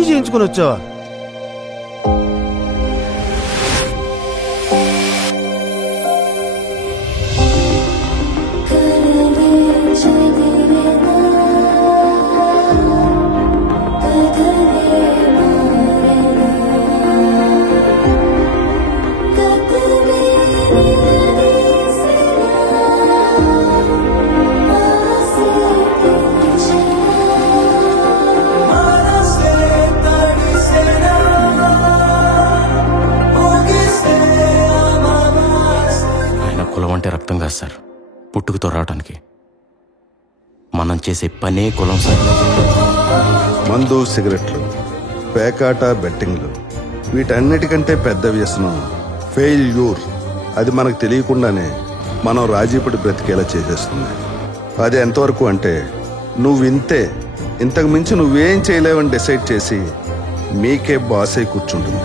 Duty చేయించుకుని వచ్చావా? కులం అంటే రక్తం కాదు సార్, పుట్టుకతో రావడానికి. మనం చేసే పనే కులం సార్. మందు, సిగరెట్లు, పేకాట, బెట్టింగ్లు, వీటన్నిటికంటే పెద్ద వ్యసనం ఫెయిల్యూర్. అది మనకు తెలియకుండానే మనం రాజీపడి బ్రతికేలా చేసేస్తుంది. అది ఎంతవరకు అంటే నువ్వు ఇంతే, ఇంతకు మించి నువ్వేం చేయలేవని డిసైడ్ చేసి మీకే బాస్ అయి కూర్చుంటుంది.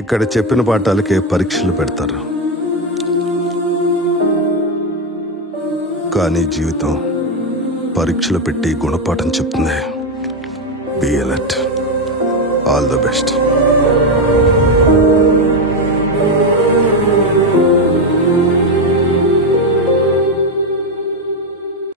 ఇక్కడ చెప్పిన పాఠాలకే పరీక్షలు పెడతారు, కానీ జీవితం పరీక్షలు పెట్టి గుణపాఠం చెప్తుంది. Be alert. All the best.